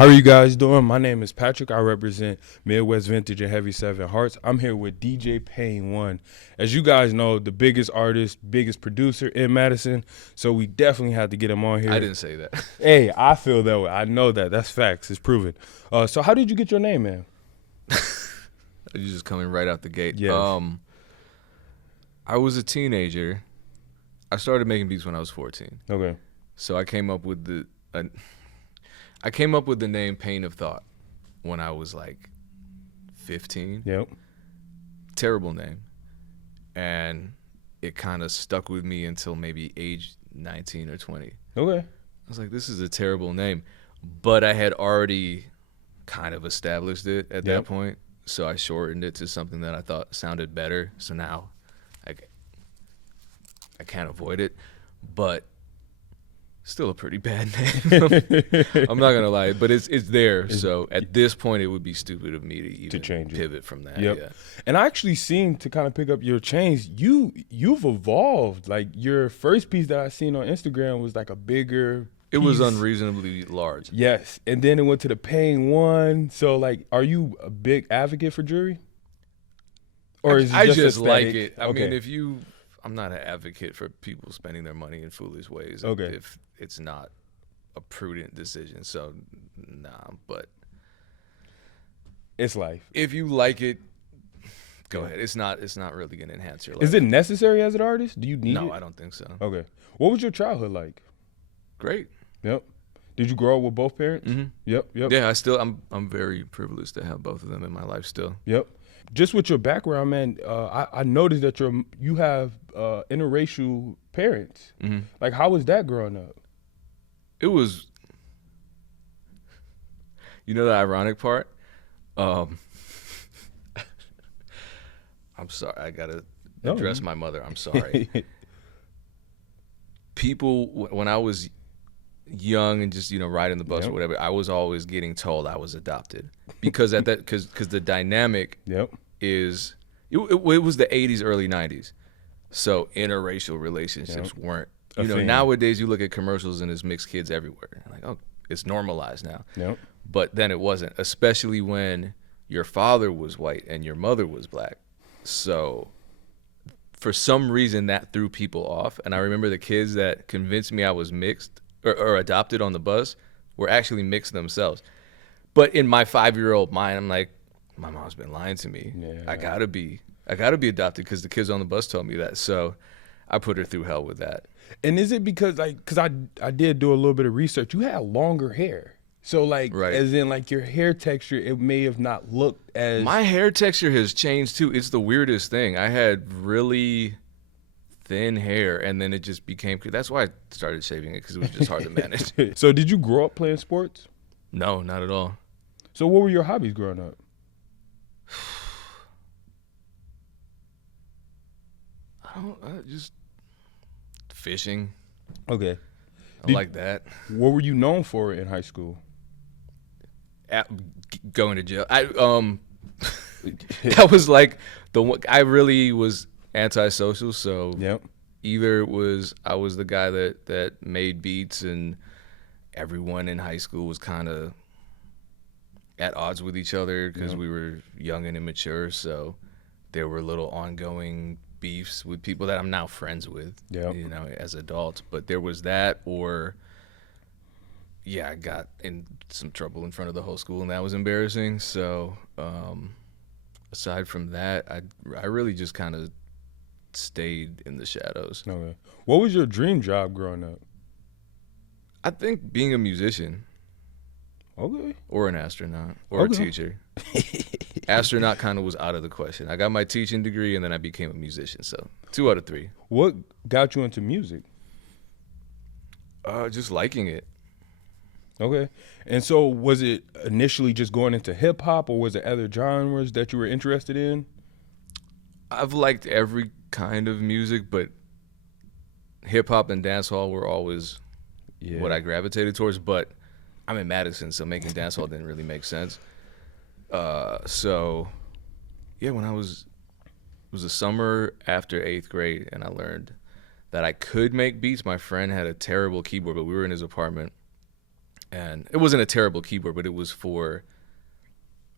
How are you guys doing? My name is Patrick. I represent Midwest Vintage and Heavy Seven Hearts. I'm here with DJ Payne One. As you guys know, the biggest artist, biggest producer in Madison. So we definitely had to get him on here. I didn't say that. Hey, I feel that way. I know that. That's facts. It's proven. So how did you get your name, man? You're just coming right out the gate. Yes. I was a teenager. I started making beats when I was 14. Okay. So I came up with the name Pain of Thought when I was like 15. Yep. Terrible name. And it kind of stuck with me until maybe age 19 or 20. Okay. I was like, this is a terrible name. But I had already kind of established it at that point. So I shortened it to something that I thought sounded better. So now I can't avoid it. But still a pretty bad name. I'm not gonna lie, but it's there. So at this point, it would be stupid of me to even change pivot from that. Yep. Yeah. And I actually seem to kind of pick up your chains. You've evolved. Like your first piece that I seen on Instagram was like a bigger It was piece. unreasonably large. Yes. And then it went to the Payne One. So like, are you a big advocate for jewelry? Or is it I just just like aesthetic? it. I mean, I'm not an advocate for people spending their money in foolish ways. Okay. If it's not a prudent decision. So, nah. But It's life. if you like it, go ahead. It's not really gonna enhance your life. Is it necessary as an artist? Do you need it? No, I don't think so. Okay. What was your childhood like? Great. Yep. Did you grow up with both parents? Mm-hmm. Yep. Yeah, I'm very privileged to have both of them in my life still. Yep. Just with your background, man, I noticed that you have interracial parents. Mm-hmm. Like, how was that growing up? It was, the ironic part? I'm sorry, I gotta address my mother. I'm sorry. People, when I was young and just, riding the bus or whatever, I was always getting told I was adopted. Because because the dynamic is, it was the 80s, early 90s. So interracial relationships weren't, nowadays you look at commercials and there's mixed kids everywhere. Like, oh, it's normalized now. Yep. But then it wasn't, especially when your father was white and your mother was black. So for some reason that threw people off. And I remember the kids that convinced me I was mixed or adopted on the bus were actually mixed themselves. But in my 5-year-old mind, I'm like, my mom's been lying to me. Yeah. I gotta be adopted because the kids on the bus told me that. So I put her through hell with that. And is it because I did do a little bit of research. You had longer hair. So like, Right. as in like your hair texture, it may have not looked as. My hair texture has changed too. It's the weirdest thing. I had really thin hair and then it just became, that's why I started shaving it because it was just hard to manage. So did you grow up playing sports? No, not at all. So what were your hobbies growing up? Just fishing. Okay. I like that. What were you known for in high school? Going to jail. That was like the one. I really was antisocial. So either it was I was the guy that made beats, and everyone in high school was kind of at odds with each other because we were young and immature. So there were little ongoing beefs with people that I'm now friends with, as adults. But there was that, or I got in some trouble in front of the whole school, and that was embarrassing. So aside from that, I really just kind of stayed in the shadows. Okay. What was your dream job growing up? I think being a musician. Okay. Or an astronaut. Or a teacher. Astronaut kind of was out of the question. I got my teaching degree and then I became a musician. So 2 out of 3. What got you into music? Just liking it. Okay. And so was it initially just going into hip hop, or was it other genres that you were interested in? I've liked every kind of music, but hip hop and dancehall were always what I gravitated towards. But I'm in Madison, so making dancehall didn't really make sense. So when it was the summer after 8th grade, and I learned that I could make beats. My friend had a terrible keyboard, but we were in his apartment, And it wasn't a terrible keyboard, but it was for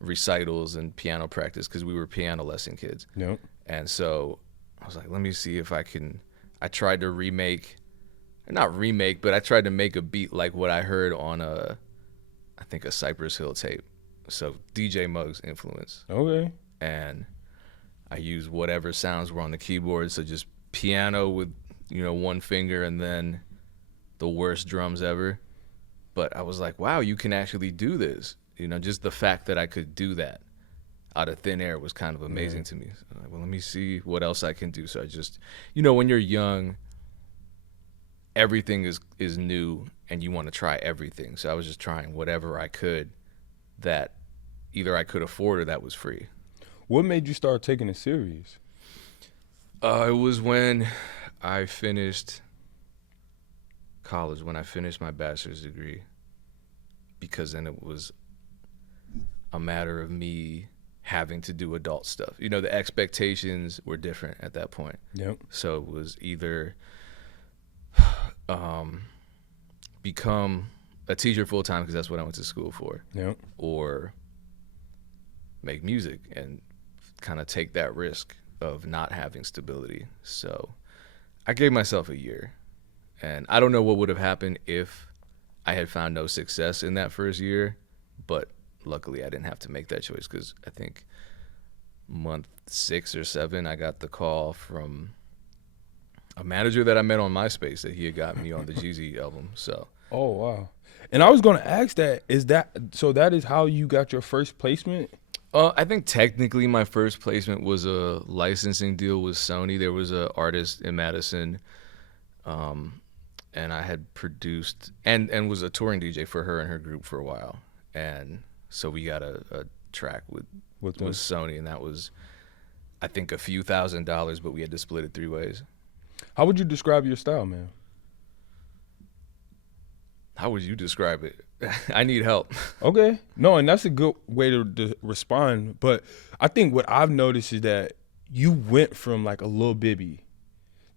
recitals and piano practice because we were piano lesson kids. Yep. And so I was like, let me see if I can. I tried to not remake, but I tried to make a beat like what I heard on I think a Cypress Hill tape. So DJ Muggs influence. Okay. And I used whatever sounds were on the keyboard. So just piano with, one finger and then the worst drums ever. But I was like, wow, you can actually do this. Just the fact that I could do that out of thin air was kind of amazing to me. So I'm like, well, let me see what else I can do. So I just, when you're young, everything is new and you want to try everything. So I was just trying whatever I could that either I could afford or that was free. What made you start taking it serious? It was when I finished college, when I finished my bachelor's degree, because then it was a matter of me having to do adult stuff. The expectations were different at that point. Yep. So it was either become a teacher full time because that's what I went to school for. Yep. Or make music and kind of take that risk of not having stability. So I gave myself a year, and I don't know what would have happened if I had found no success in that first year, but luckily I didn't have to make that choice because I think month 6 or 7, I got the call from a manager that I met on MySpace that he had got me on the Jeezy album. So. Oh, wow. And I was going to ask that is how you got your first placement? I think technically my first placement was a licensing deal with Sony. There was an artist in Madison, and I had produced and was a touring DJ for her and her group for a while. And so we got a track with Sony, and that was, I think, a few $1,000s, but we had to split it 3 ways. How would you describe your style, man? How would you describe it? I need help. Okay. No, and that's a good way to respond. But I think what I've noticed is that you went from like a Lil Bibby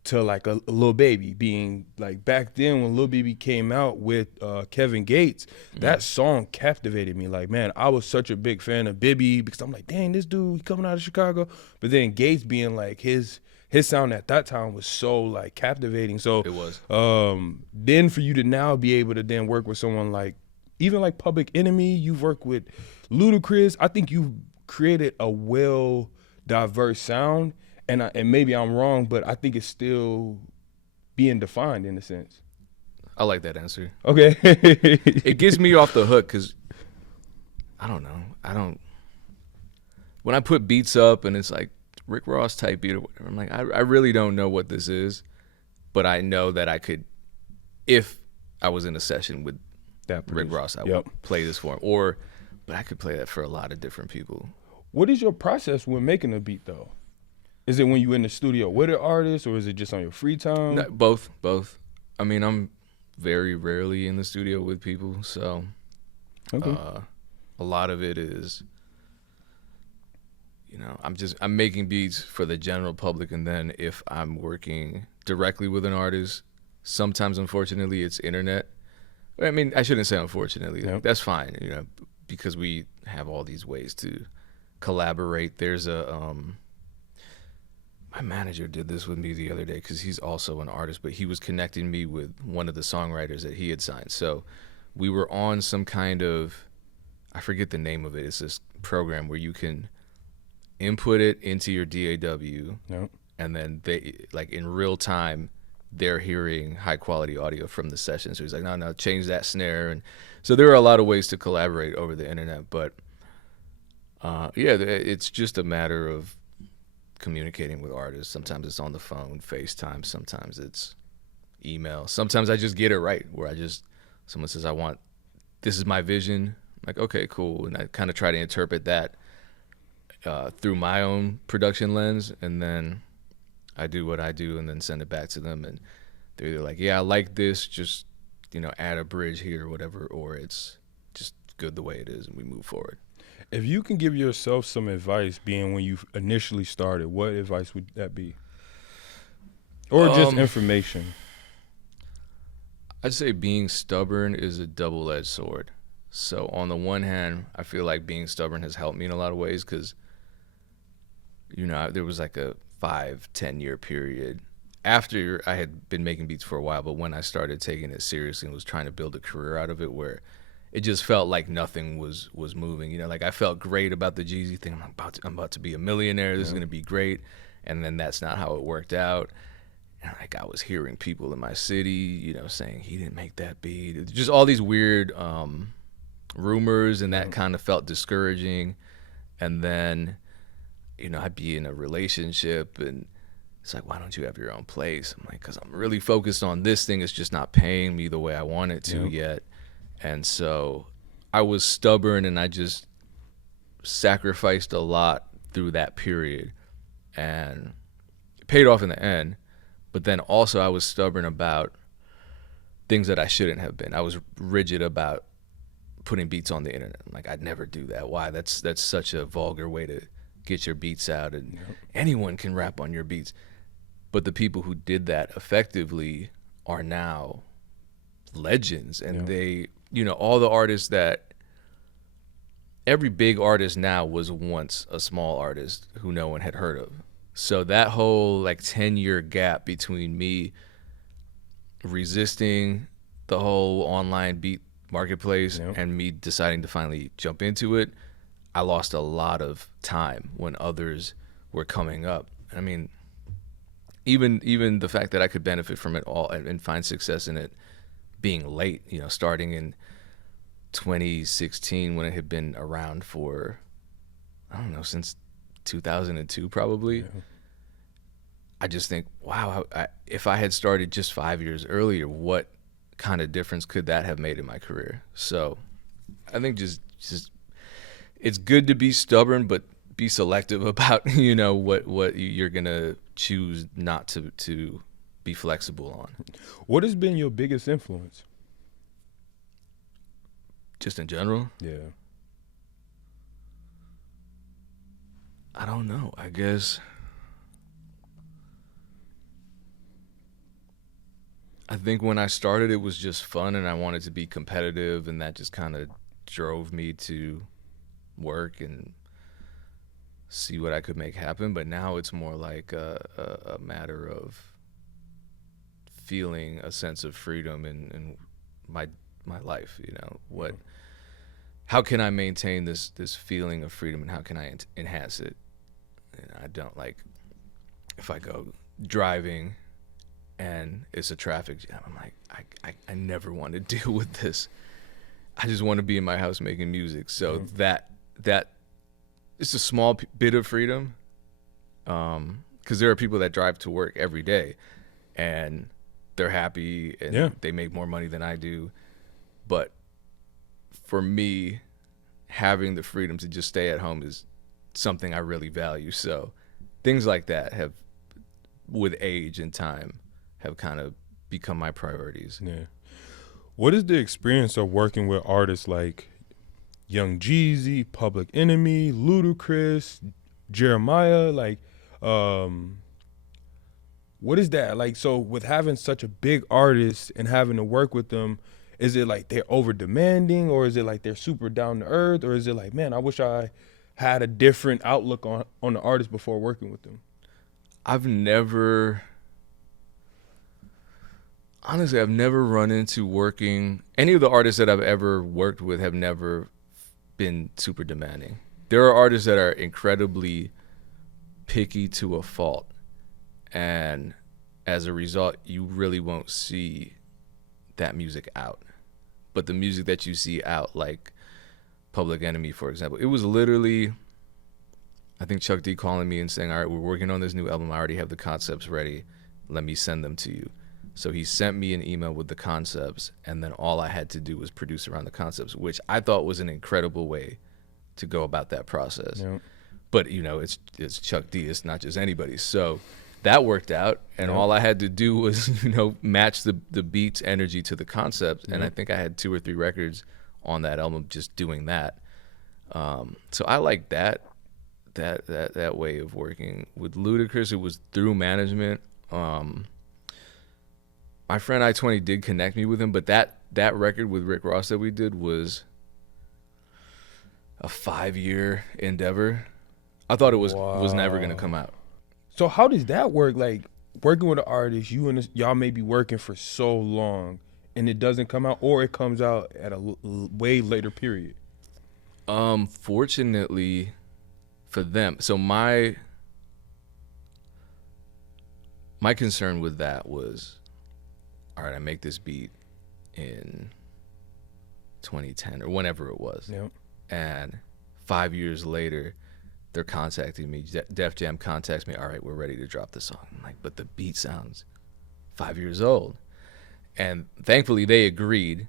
to like a Lil Baby, being like back then when Lil Baby came out with Kevin Gates, that song captivated me. Like, man, I was such a big fan of Bibby because I'm like, dang, this dude, he coming out of Chicago. But then Gates being like his sound at that time was so like captivating. So it was. Then for you to now be able to then work with someone like, even like Public Enemy, you've worked with Ludacris. I think you've created a well diverse sound, and maybe I'm wrong, but I think it's still being defined in a sense. I like that answer. Okay. It gets me off the hook because I don't know. When I put beats up and it's like Rick Ross type beat or whatever, I'm like, I really don't know what this is, but I know that I could, if I was in a session with that Rick Ross, I would play this for him. But I could play that for a lot of different people. What is your process when making a beat though? Is it when you in the studio with an artist, or is it just on your free time? No, both. I mean, I'm very rarely in the studio with people, so okay. A lot of it is, I'm making beats for the general public, and then if I'm working directly with an artist, sometimes unfortunately it's internet. I mean, I shouldn't say unfortunately. Yep. That's fine, because we have all these ways to collaborate. There's my manager did this with me the other day because he's also an artist, but he was connecting me with one of the songwriters that he had signed. So we were on some kind of, I forget the name of it. It's this program where you can input it into your DAW, yep. and then they, like in real time, they're hearing high quality audio from the session. So he's like, no, change that snare. And so there are a lot of ways to collaborate over the internet, but it's just a matter of communicating with artists. Sometimes it's on the phone, FaceTime, sometimes it's email. Sometimes I just get it right where someone says, this is my vision. I'm like, okay, cool. And I kind of try to interpret that through my own production lens, and then I do what I do and then send it back to them, and they're either like, yeah, I like this, just add a bridge here or whatever, or it's just good the way it is and we move forward. If you can give yourself some advice, being when you initially started, what advice would that be? Or just information? I'd say being stubborn is a double-edged sword. So on the one hand, I feel like being stubborn has helped me in a lot of ways because, there was like a 5-10 year period after I had been making beats for a while, but when I started taking it seriously and was trying to build a career out of it, where it just felt like nothing was moving. Like I felt great about the Jeezy thing. I'm about to be a millionaire. This is gonna be great, and then that's not how it worked out. And like I was hearing people in my city, saying he didn't make that beat. Just all these weird rumors, and that kind of felt discouraging. And then, I'd be in a relationship and it's like, why don't you have your own place? I'm like, because I'm really focused on this thing. It's just not paying me the way I want it to yet. And so I was stubborn and I just sacrificed a lot through that period. And it paid off in the end. But then also I was stubborn about things that I shouldn't have been. I was rigid about putting beats on the internet. I'm like, I'd never do that. Why? That's such a vulgar way to get your beats out, and anyone can rap on your beats. But the people who did that effectively are now legends, and they, all the artists that every big artist now was once a small artist who no one had heard of. So that whole like 10-year gap between me resisting the whole online beat marketplace and me deciding to finally jump into it, I lost a lot of time when others were coming up. I mean, even the fact that I could benefit from it all and find success in it being late, starting in 2016 when it had been around for, I don't know, since 2002 probably. I just think, wow, if I had started just 5 years earlier, what kind of difference could that have made in my career? So I think just it's good to be stubborn, but be selective about, what you're going to choose not to be flexible on. What has been your biggest influence? Just in general? Yeah. I don't know. I guess I think when I started, it was just fun and I wanted to be competitive, and that just kind of drove me to work and see what I could make happen. But now it's more like a matter of feeling a sense of freedom in my life. How can I maintain this feeling of freedom, and how can I enhance it? I don't like if I go driving and it's a traffic jam. I'm like, I never want to deal with this. I just want to be in my house making music. So that it's a small bit of freedom, because there are people that drive to work every day and they're happy and they make more money than I do. But for me, having the freedom to just stay at home is something I really value. So things like that have, with age and time, have kind of become my priorities. Yeah. What is the experience of working with artists like Young Jeezy, Public Enemy, Ludacris, Jeremiah? Like, what is that like? So with having such a big artist and having to work with them, is it like they're over demanding, or is it like they're super down to earth, or is it like, man, I wish I had a different outlook on the artist before working with them? I've never run into working, any of the artists that I've ever worked with have never been super demanding. There are artists that are incredibly picky to a fault, and as a result, you really won't see that music out. But the music that you see out, like Public Enemy, for example, it was literally, I think Chuck D calling me and saying, all right, we're working on this new album. I already have the concepts ready. Let me send them to you. So he sent me an email with the concepts, and then all I had to do was produce around the concepts, which I thought was an incredible way to go about that process. Yep. But, it's Chuck D. It's not just anybody. So that worked out, and all I had to do was, match the beats energy to the concept, and I think I had 2 or 3 records on that album just doing that. So I like that way of working. With Ludacris, it was through management. my friend I-20 did connect me with him, but that record with Rick Ross that we did was a 5-year endeavor. I thought it was never gonna come out. So how does that work? Like working with an artist, y'all may be working for so long, and it doesn't come out, or it comes out at a way later period. Fortunately for them, so my concern with that was, all right, I make this beat in 2010 or whenever it was. Yep. And 5 years later, they're contacting me. Def Jam contacts me. All right, we're ready to drop the song. I'm like, but the beat sounds 5 years old. And thankfully, they agreed.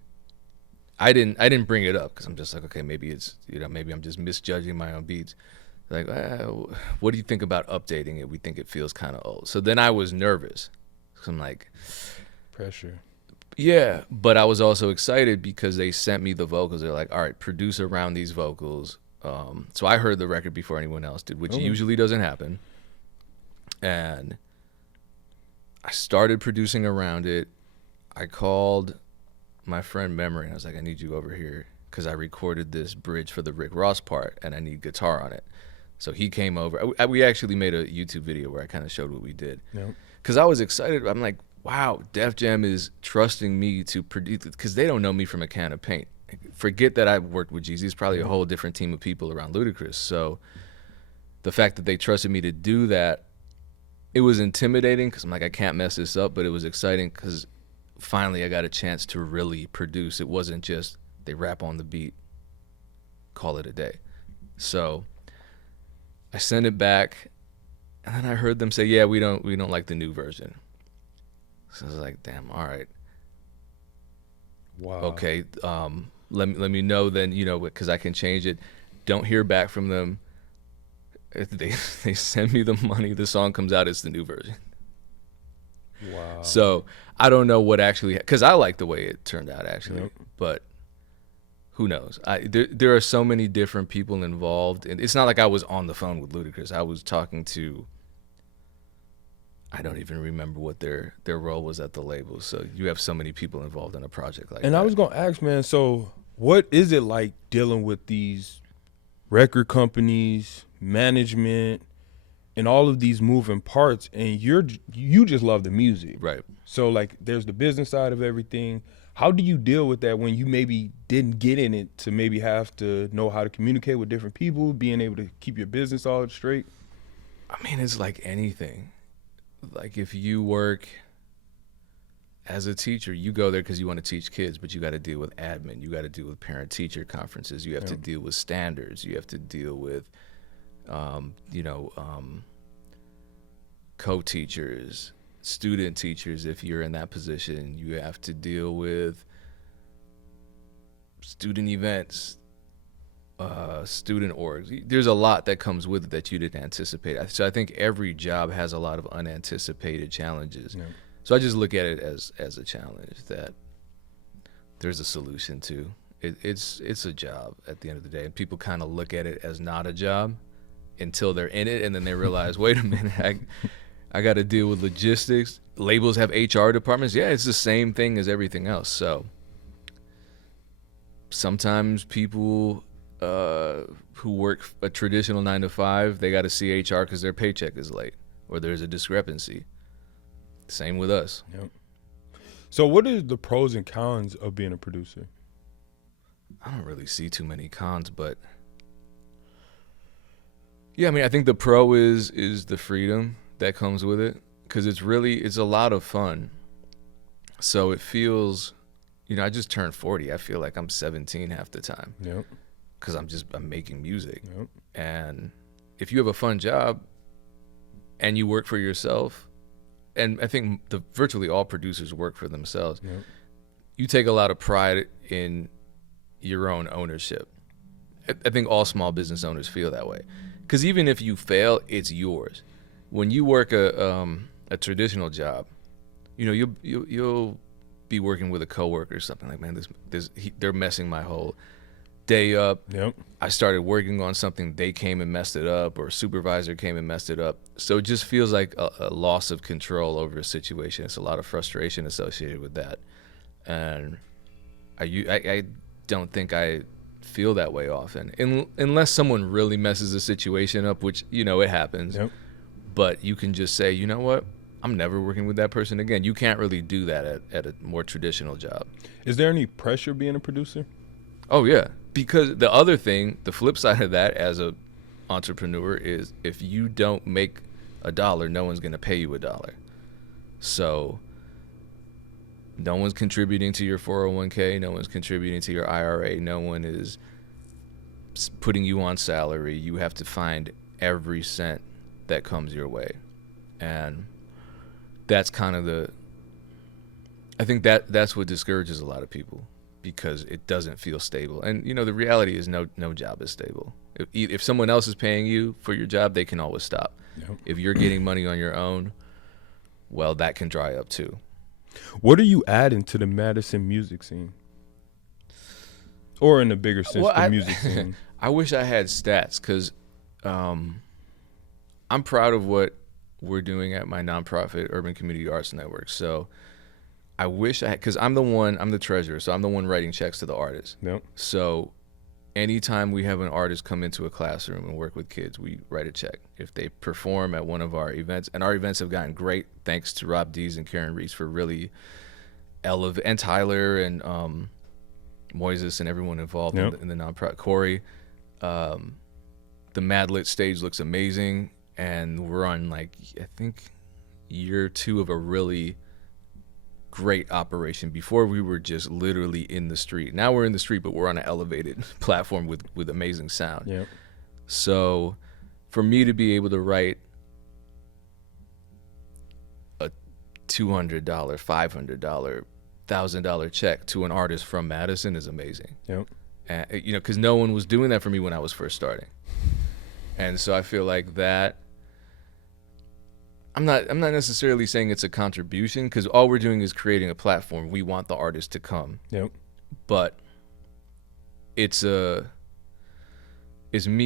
I didn't bring it up because I'm just like, okay, maybe it's, maybe I'm just misjudging my own beats. Like, what do you think about updating it? We think it feels kind of old. So then I was nervous. So I'm like, pressure. Yeah, but I was also excited because they sent me the vocals. They're like, all right, produce around these vocals. So I heard the record before anyone else did, which usually doesn't happen. And I started producing around it. I called my friend Memory, and I was like, I need you over here because I recorded this bridge for the Rick Ross part, and I need guitar on it. So he came over. We actually made a YouTube video where I kind of showed what we did. Because I was excited. I'm like, wow, Def Jam is trusting me to produce, because they don't know me from a can of paint. Forget that I've worked with Jeezy. It's probably a whole different team of people around Ludacris. So the fact that they trusted me to do that, it was intimidating because I'm like, I can't mess this up, but it was exciting because finally I got a chance to really produce. It wasn't just they rap on the beat, call it a day. So I sent it back, and then I heard them say, yeah, we don't like the new version. So I was like, damn, all right. Wow. Okay, let me know then, because I can change it. Don't hear back from them. If they send me the money, the song comes out, it's the new version. Wow. So I don't know what actually, because I like the way it turned out actually, but who knows? There are so many different people involved, and it's not like I was on the phone with Ludacris. I was talking to, I don't even remember what their role was at the label. So you have so many people involved in a project like that. And I was gonna ask, man, so what is it like dealing with these record companies, management, and all of these moving parts, and you just love the music, right? So like, there's the business side of everything. How do you deal with that when you maybe didn't get in it to maybe have to know how to communicate with different people, being able to keep your business all straight? I mean, it's like anything. Like if you work as a teacher, you go there because you want to teach kids, but you got to deal with admin. You got to deal with parent-teacher conferences. You have to deal with standards. You have to deal with, co-teachers, student teachers. If you're in that position, you have to deal with student events, student orgs. There's a lot that comes with it that you didn't anticipate. So I think every job has a lot of unanticipated challenges. So I just look at it as a challenge that there's a solution to. It's a job at the end of the day, and people kind of look at it as not a job until they're in it, and then they realize, wait a minute, I got to deal with logistics. Labels have HR departments. Yeah, it's the same thing as everything else. So sometimes people who work a traditional 9 to 5, they got to see HR because their paycheck is late or there's a discrepancy. Same with us. Yep. So what is the pros and cons of being a producer? I don't really see too many cons, but yeah, I mean, I think the pro is the freedom that comes with it, because it's a lot of fun. So it feels, I just turned 40. I feel like I'm 17 half the time. Yep. Because I'm making music. Yep. And if you have a fun job and you work for yourself, and I think virtually all producers work for themselves, you take a lot of pride in your own ownership. I think all small business owners feel that way. Because even if you fail, it's yours. When you work a traditional job, you'll be working with a coworker or something like, man, they're messing my whole day up. Yep. I started working on something, they came and messed it up, or a supervisor came and messed it up. So it just feels like a loss of control over a situation. It's a lot of frustration associated with that. And I don't think I feel that way often, unless someone really messes the situation up, which, you know, it happens. Yep. But you can just say, you know what, I'm never working with that person again. You can't really do that at a more traditional job. Is there any pressure being a producer? Oh, yeah. Because the other thing, the flip side of that as a entrepreneur is if you don't make $1, no one's going to pay you $1. So no one's contributing to your 401k. No one's contributing to your IRA. No one is putting you on salary. You have to find every cent that comes your way. And that's kind of I think that's what discourages a lot of people, because it doesn't feel stable. And, you know, the reality is no job is stable. If someone else is paying you for your job, they can always stop. Yep. If you're getting money on your own, well, that can dry up too. What are you adding to the Madison music scene? Or in the bigger sense, the music scene? I wish I had stats, because I'm proud of what we're doing at my nonprofit Urban Community Arts Network. So I wish I had, because I'm the treasurer, so I'm the one writing checks to the artists. Yep. So anytime we have an artist come into a classroom and work with kids, we write a check. If they perform at one of our events, and our events have gotten great, thanks to Rob Dees and Karen Reese for really and Tyler and Moises and everyone involved in the nonprofit. Corey, the Madlit stage looks amazing, and we're on, like, I think year 2 of a really great operation. Before, we were just literally in the street. Now we're in the street, but we're on an elevated platform with amazing sound. Yep. So for me to be able to write a $200, $500, $1,000 check to an artist from Madison is amazing. Yep. And, you know, because no one was doing that for me when I was first starting. And so I feel like that, I'm not necessarily saying it's a contribution, because all we're doing is creating a platform. We want the artist to come. Yep. But it's me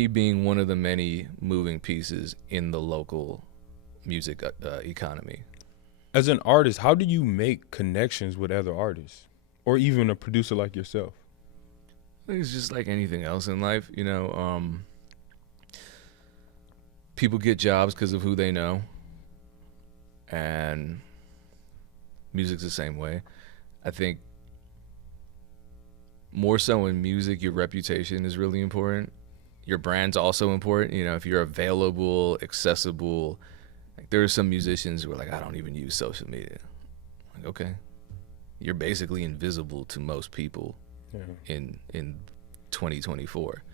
being one of the many moving pieces in the local music economy. As an artist, how do you make connections with other artists, or even a producer like yourself? I think it's just like anything else in life, you know. People get jobs because of who they know. And music's the same way. I think more so in music, your reputation is really important. Your brand's also important. You know, if you're available, accessible. Like, there are some musicians who are like, I don't even use social media. Like, okay, you're basically invisible to most people in 2024.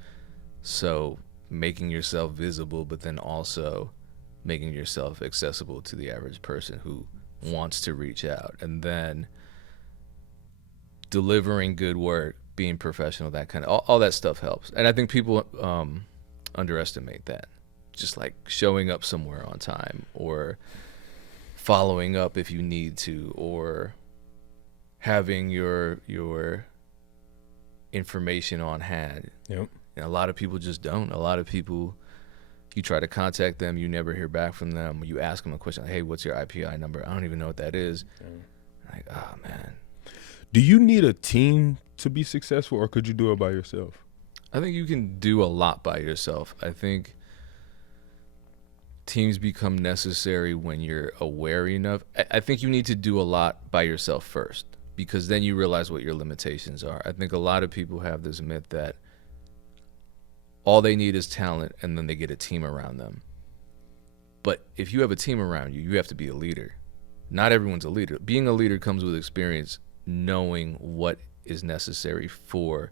So making yourself visible, but then also making yourself accessible to the average person who wants to reach out, and then delivering good work, being professional, that kind of, all that stuff helps. And I think people underestimate that. Just like showing up somewhere on time, or following up if you need to, or having your information on hand. Yep. And a lot of people just don't. A lot of people, you try to contact them, you never hear back from them. You ask them a question, like, hey, what's your IPI number? I don't even know what that is. Like, oh, man. Do you need a team to be successful, or could you do it by yourself? I think you can do a lot by yourself. I think teams become necessary when you're aware enough. I think you need to do a lot by yourself first, because then you realize what your limitations are. I think a lot of people have this myth that all they need is talent, and then they get a team around them. But if you have a team around you, you have to be a leader. Not everyone's a leader. Being a leader comes with experience, knowing what is necessary for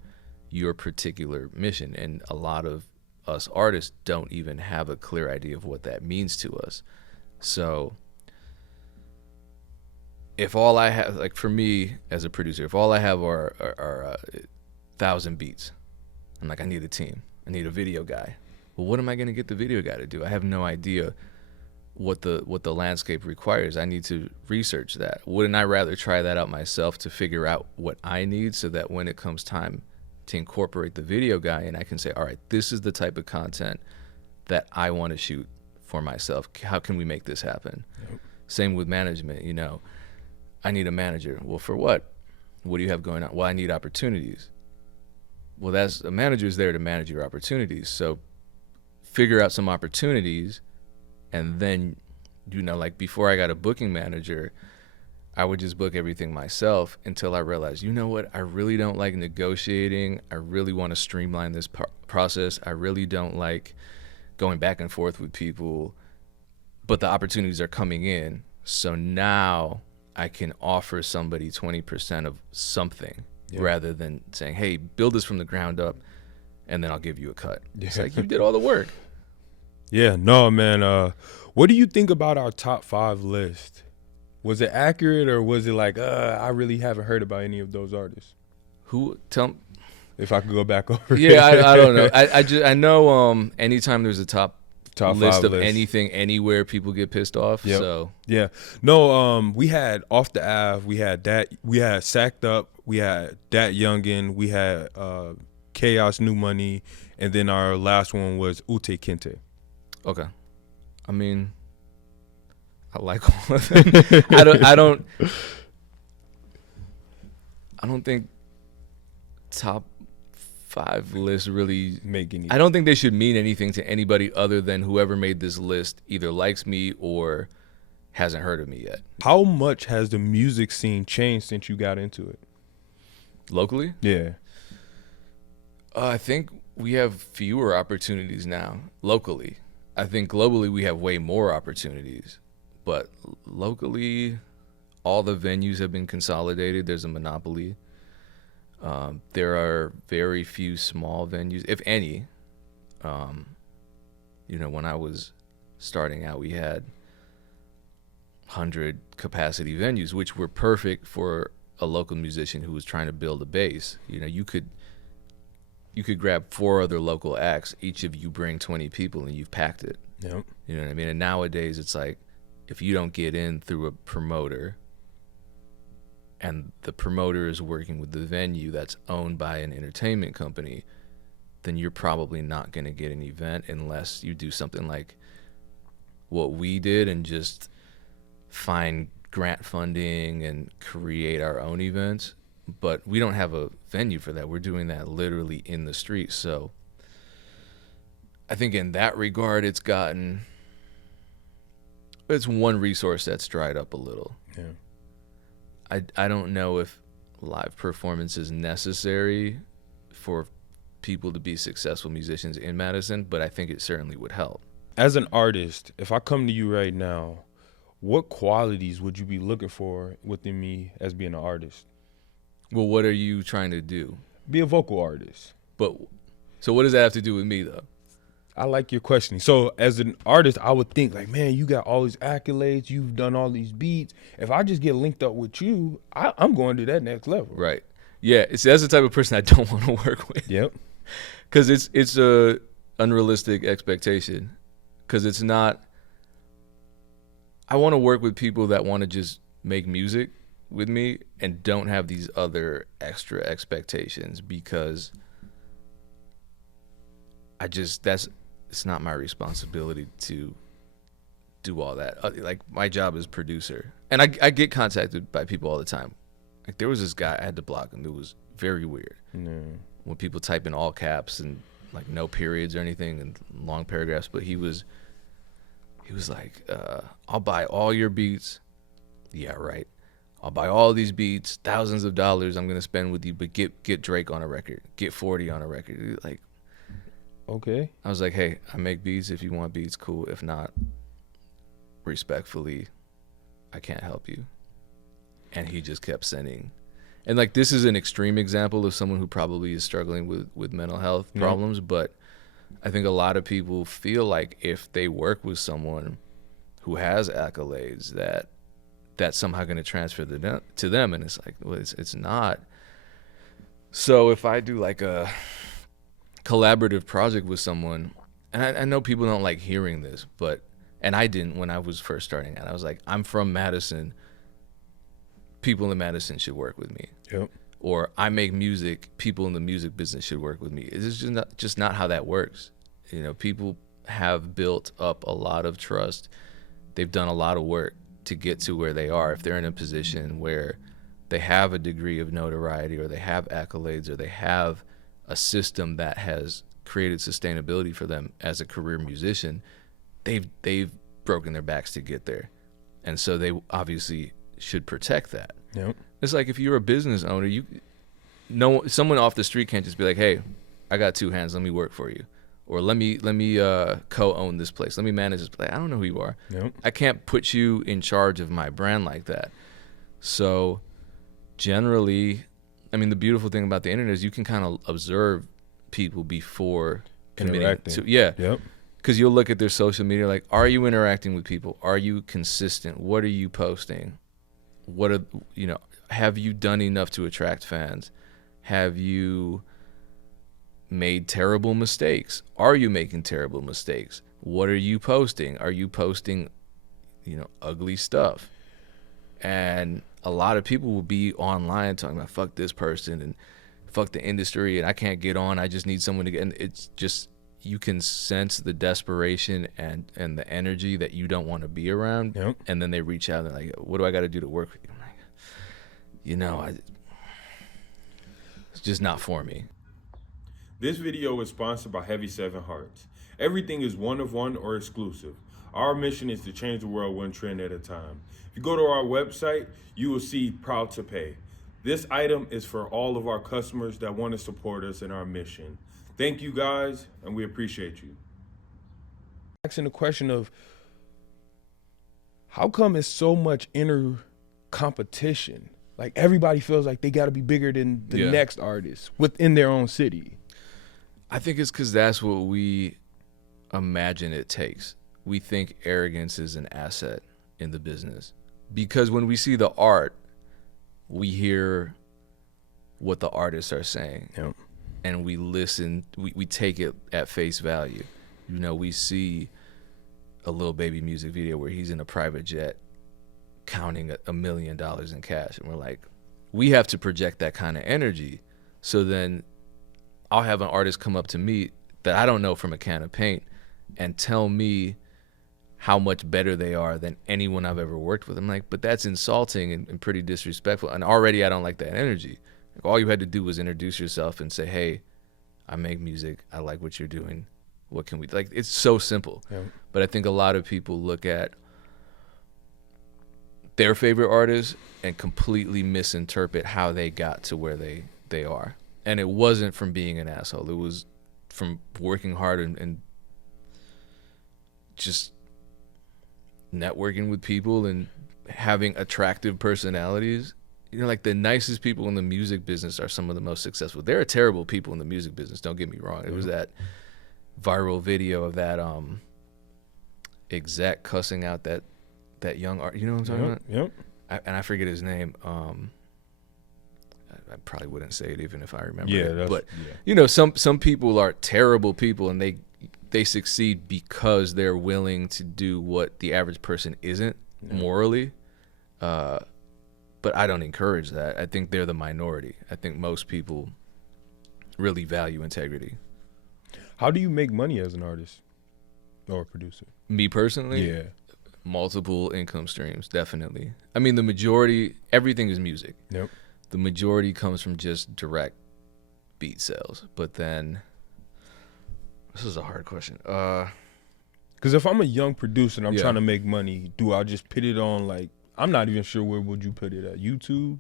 your particular mission. And a lot of us artists don't even have a clear idea of what that means to us. So if all I have, like for me as a producer, if all I have are 1,000 beats, I'm like, I need a team. I need a video guy. Well, what am I going to get the video guy to do? I have no idea what the landscape requires. I need to research that. Wouldn't I rather try that out myself to figure out what I need, so that when it comes time to incorporate the video guy, and I can say, all right, this is the type of content that I want to shoot for myself. How can we make this happen? Yep. Same with management. You know, I need a manager. Well, for what? What do you have going on? Well, I need opportunities. Well, that's a manager is there to manage your opportunities. So figure out some opportunities, and then, you know, like before I got a booking manager, I would just book everything myself until I realized, you know what, I really don't like negotiating. I really want to streamline this process. I really don't like going back and forth with people, but the opportunities are coming in. So now I can offer somebody 20% of something, rather than saying, hey, build this from the ground up and then I'll give you a cut. Yeah. It's like, you did all the work. Yeah, no, man. What do you think about our top 5 list? Was it accurate, or was it like, I really haven't heard about any of those artists? Who? Tell me. If I could go back over. Yeah, I don't know. I know anytime there's a top list of anything anywhere, people get pissed off. Yep. So yeah, no. We had Off the Ave. We had that. We had Sacked Up. We had Dat Youngin. We had Chaos New Money, and then our last one was Ute Kente. Okay, I mean, I like all of them. I don't think top 5 lists really make any. I don't think they should mean anything to anybody other than whoever made this list either likes me or hasn't heard of me yet. How much has the music scene changed since you got into it? Locally? Yeah. I think we have fewer opportunities now locally. I think globally we have way more opportunities, but locally all the venues have been consolidated. There's a monopoly. There are very few small venues, if any. You know, when I was starting out, we had 100 capacity venues, which were perfect for a local musician who was trying to build a base. You know, you could grab 4 other local acts, each of you bring 20 people, and you've packed it. Yep. You know what I mean? And nowadays it's like, if you don't get in through a promoter, and the promoter is working with the venue that's owned by an entertainment company, then you're probably not going to get an event unless you do something like what we did and just find grant funding and create our own events. But we don't have a venue for that. We're doing that literally in the street. So I think in that regard, it's one resource that's dried up a little. Yeah. I don't know if live performance is necessary for people to be successful musicians in Madison, but I think it certainly would help. As an artist, if I come to you right now, what qualities would you be looking for within me as being an artist? Well, what are you trying to do? Be a vocal artist. But so what does that have to do with me, though? I like your questioning. So as an artist, I would think like, man, you got all these accolades, you've done all these beats. If I just get linked up with you, I'm going to that next level. Right. Yeah. That's the type of person I don't want to work with. Yep. Because it's a unrealistic expectation. Because it's not. I want to work with people that want to just make music with me and don't have these other extra expectations, because it's not my responsibility to do all that. Like, my job is producer, and I get contacted by people all the time. Like, there was this guy, I had to block him. It was very weird. When people type in all caps and like no periods or anything and long paragraphs, but he was like, I'll buy all your beats. Yeah, right. I'll buy all these beats, thousands of dollars I'm gonna spend with you, but get Drake on a record, get 40 on a record. Like, okay. I was like, hey, I make beats. If you want beats, cool. If not, respectfully, I can't help you. And he just kept sending. And like, this is an extreme example of someone who probably is struggling with mental health problems, but I think a lot of people feel like if they work with someone who has accolades, that's somehow going to transfer to them, and it's like, well, it's not. So if I do like a collaborative project with someone, and I know people don't like hearing this, and I didn't when I was first starting out. I was like, I'm from Madison. People in Madison should work with me. Yep. or I make music, people in the music business should work with me. It's just not how that works. You know, people have built up a lot of trust. They've done a lot of work to get to where they are. If they're in a position where they have a degree of notoriety, or they have accolades, or they have a system that has created sustainability for them as a career musician, they've broken their backs to get there. And so they obviously should protect that. Yep. It's like if you're a business owner, someone off the street can't just be like, hey, I got two hands, let me work for you. Or let me co-own this place. Let me manage this place. I don't know who you are. Yep. I can't put you in charge of my brand like that. So generally, I mean, the beautiful thing about the internet is you can kind of observe people before committing to. Yeah. Yep. Because you'll look at their social media, like, are you interacting with people? Are you consistent? What are you posting? Have you done enough to attract fans? Have you made terrible mistakes? Are you making terrible mistakes? What are you posting? Are you posting, ugly stuff? And a lot of people will be online talking about fuck this person and fuck the industry and I can't get on. I just need someone to get. And it's just, you can sense the desperation and the energy that you don't want to be around. Yep. And then they reach out and they're like, what do I got to do to work with you? I'm like, it's just not for me. This video is sponsored by Heavy 7 Hearts. Everything is one of one or exclusive. Our mission is to change the world one trend at a time. If you go to our website, you will see Proud to Pay. This item is for all of our customers that want to support us in our mission. Thank you guys, and we appreciate you. Asking the question of how come it's so much inner competition? Like everybody feels like they got to be bigger than the next artist within their own city. I think it's because that's what we imagine it takes. We think arrogance is an asset in the business. Because when we see the art, we hear what the artists are saying. Yep. And we listen, we take it at face value. We see a Lil Baby music video where he's in a private jet counting $1 million in cash. And we're like, we have to project that kind of energy. So then I'll have an artist come up to me that I don't know from a can of paint and tell me how much better they are than anyone I've ever worked with. I'm like, but that's insulting and pretty disrespectful. And already I don't like that energy. Like, all you had to do was introduce yourself and say, hey, I make music. I like what you're doing. What can we, like, it's so simple. Yeah. But I think a lot of people look at their favorite artists and completely misinterpret how they got to where they are. And it wasn't from being an asshole. It was from working hard and just networking with people and having attractive personalities. Like the nicest people in the music business are some of the most successful. There are terrible people in the music business, don't get me wrong. It was that viral video of that exec cussing out that young art. You know what I'm talking about? Yep. I forget his name. I probably wouldn't say it even if I remember it. But some people are terrible people and they succeed because they're willing to do what the average person isn't morally. But I don't encourage that. I think they're the minority. I think most people really value integrity. How do you make money as an artist or a producer? Me personally? Yeah. Multiple income streams, definitely. I mean, the majority, everything is music. Yep. The majority comes from just direct beat sales. But then, this is a hard question. Because if I'm a young producer and I'm trying to make money, do I just put it on, like, I'm not even sure where would you put it at, YouTube?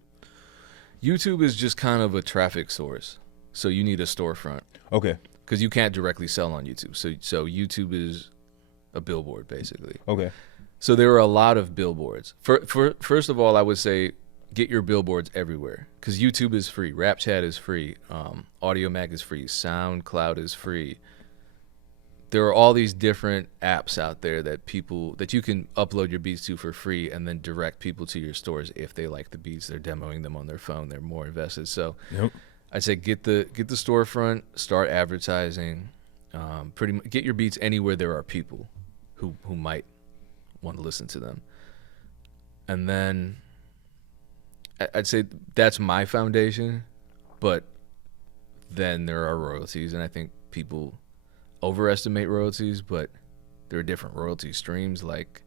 YouTube is just kind of a traffic source. So you need a storefront. Okay. Because you can't directly sell on YouTube. So YouTube is a billboard, basically. Okay. So there are a lot of billboards. First of all, I would say get your billboards everywhere. Because YouTube is free. Rapchat is free. AudioMac is free. SoundCloud is free. There are all these different apps out there that you can upload your beats to for free and then direct people to your stores if they like the beats. They're demoing them on their phone. They're more invested. So I'd say get the storefront, start advertising, pretty much get your beats anywhere there are people who might want to listen to them. And then I'd say that's my foundation. but then there are royalties, and I think people overestimate royalties, but there are different royalty streams, like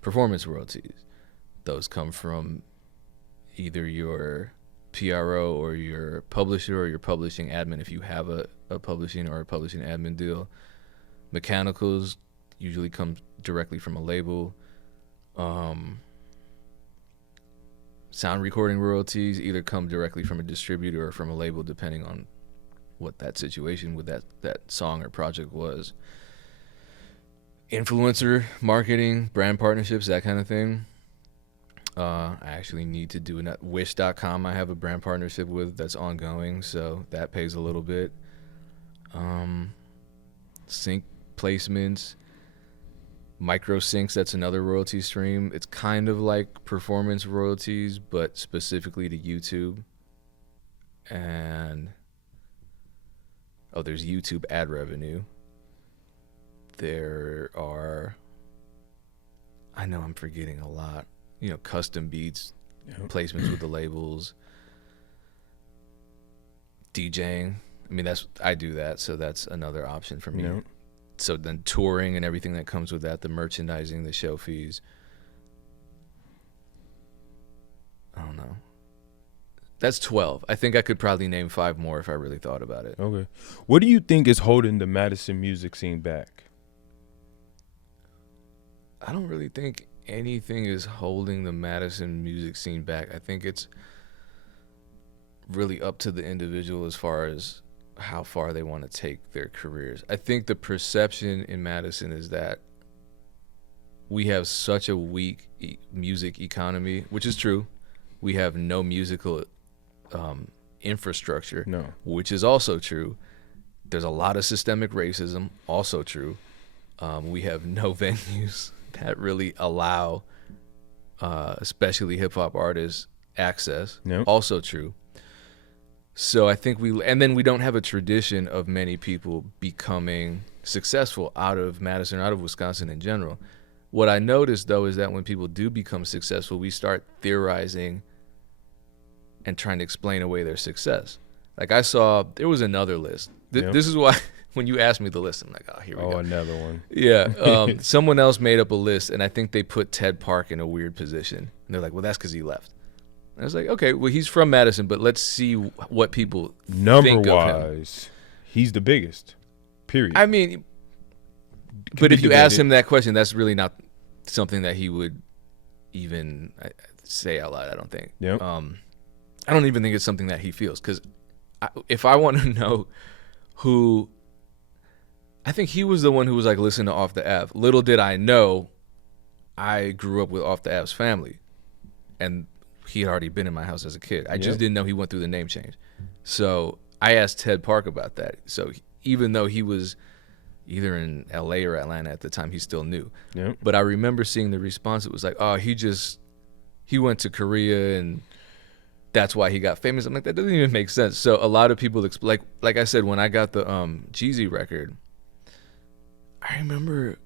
performance royalties. Those come from either your PRO or your publisher or your publishing admin if you have a publishing or a publishing admin deal. Mechanicals usually come directly from a label. Sound recording royalties either come directly from a distributor or from a label, depending on what that situation with that song or project was. Influencer marketing, brand partnerships, that kind of thing. I actually need to do Wish.com I have a brand partnership with that's ongoing, so that pays a little bit. Sync placements, micro syncs, that's another royalty stream. It's kind of like performance royalties, but specifically to YouTube. And there's YouTube ad revenue. There are, I know I'm forgetting a lot, custom beats, placements with the labels, DJing. I mean, I do that, so that's another option for me. Yep. So then touring and everything that comes with that, the merchandising, the show fees. I don't know. That's 12. I think I could probably name 5 more if I really thought about it. Okay. What do you think is holding the Madison music scene back? I don't really think anything is holding the Madison music scene back. I think it's really up to the individual as far as how far they want to take their careers. I think the perception in Madison is that we have such a weak music economy, which is true. We have no musical infrastructure, which is also true. There's a lot of systemic racism, also true. We have no venues that really allow, especially hip hop artists, access, also true. So I think and then we don't have a tradition of many people becoming successful out of Madison, out of Wisconsin in general. What I noticed, though, is that when people do become successful, we start theorizing and trying to explain away their success. Like I saw, there was another list. This is why when you asked me the list, I'm like, oh, here we go. Oh, another one. Yeah. Someone else made up a list, and I think they put Ted Park in a weird position. And they're like, well, that's because he left. I was like, okay, well, he's from Madison, but let's see what people think of him. Number-wise, he's the biggest, period. I mean, but if you ask him that question, that's really not something that he would even say out loud, I don't think. Yep. I don't even think it's something that he feels, because if I want to know who, I think he was the one who was like, listen to Off the Ave. Little did I know, I grew up with Off the Ave's family, and he had already been in my house as a kid. I just didn't know he went through the name change. So I asked Ted Park about that. So even though he was either in LA or Atlanta at the time, he still knew. Yep. But I remember seeing the response. It was like, oh, he went to Korea and that's why he got famous. I'm like, that doesn't even make sense. So a lot of people, like I said, when I got the Jeezy record, I remember